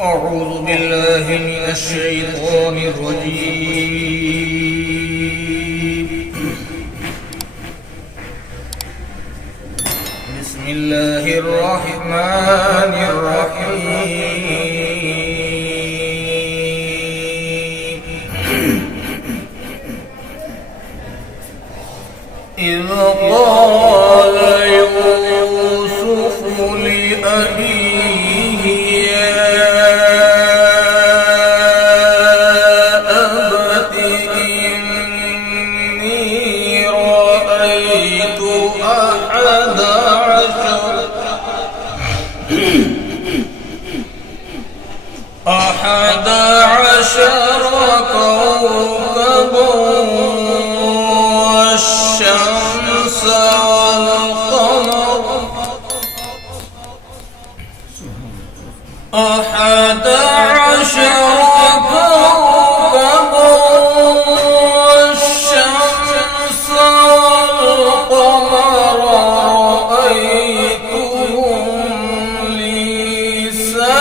أعوذ بالله من الشيطان الرجيم. بسم الله الرحمن الرحيم. إذ قال يوسف لأبيه يا أبت إني رأيت أحد عشر كوكبا والشمس والقمر أحد عشر كوكبا والشمس والقمر رأيتهم لي ساجدين.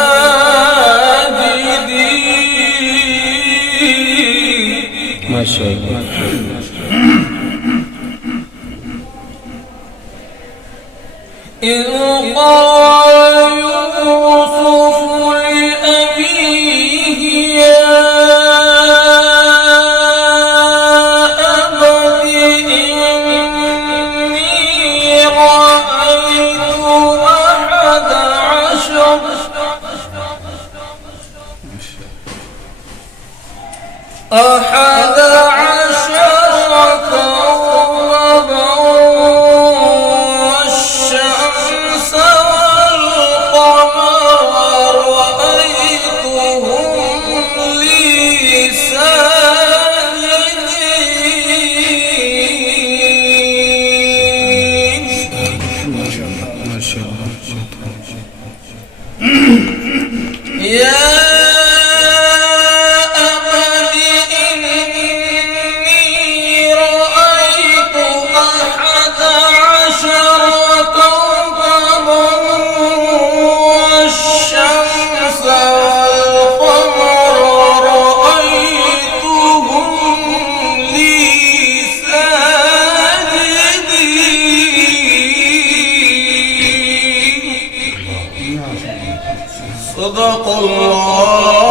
ما شاء الله. إذ قال يوسف لأبيه يا أبت إني رأيت أحد عشر كوكبا والشمس والقمر رأيتهم لي ساجدين. ما شاء الله. يا صدق الله